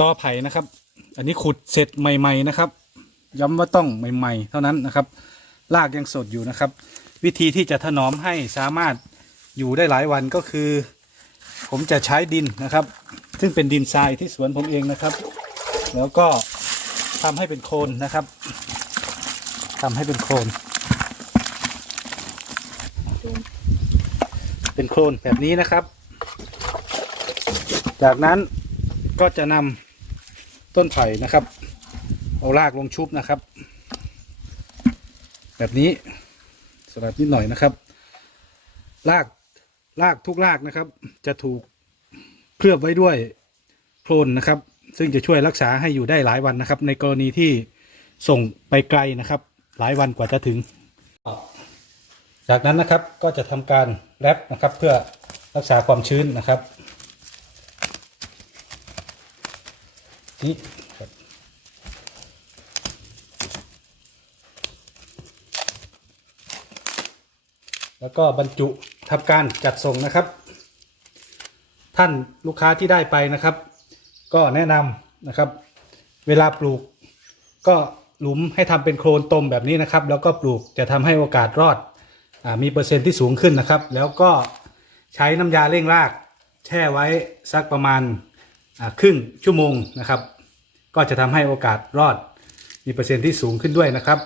ตอไผ่นะครับ อันนี้ขุดเสร็จใหม่ ๆนะครับ ย้ำว่าต้องใหม่ ๆ เท่านั้นนะครับรากยังสดอยู่นะครับ วิธีที่จะถนอมให้สามารถอยู่ได้หลายวันก็คือ ผมจะใช้ดินนะครับ ซึ่งเป็นดินทรายที่สวนผมเองนะครับ แล้วก็ทำให้เป็นโคลนนะครับทำให้เป็นโคลนเป็นโคลนแบบนี้นะครับ จากนั้นก็จะนำ ต้นไผ่นะครับ เอารากลงชุบนะครับ แบบนี้สลัดนิดหน่อยนะครับ รากรากทุกรากนะครับ จะถูกเคลือบไว้ด้วยโคลนนะครับ ซึ่งจะช่วยรักษาให้อยู่ได้หลายวันนะครับ ในกรณีที่ส่งไปไกลนะครับ หลายวันกว่าจะถึง จากนั้นนะครับก็จะทำการแรปนะครับ เพื่อรักษาความชื้นนะครับ นี่ครับแล้วก็บรรจุทำการจัดส่งนะครับ ท่านลูกค้าที่ได้ไปนะครับ ก็แนะนำนะครับ เวลาปลูก ก็หลุมให้ทำเป็นโคลนตมแบบนี้นะครับ แล้วก็ปลูกจะทำให้โอกาสรอดอมีเปอร์เซ็นต์ที่สูงขึ้นนะครับ แล้วก็ใช้น้ำยาเร่งราก แช่ไว้สักประมาณ ครึ่งชั่วโมงนะครับ ก็จะทำให้โอกาสรอดมีเปอร์เซ็นต์ที่สูงขึ้นด้วยนะครับ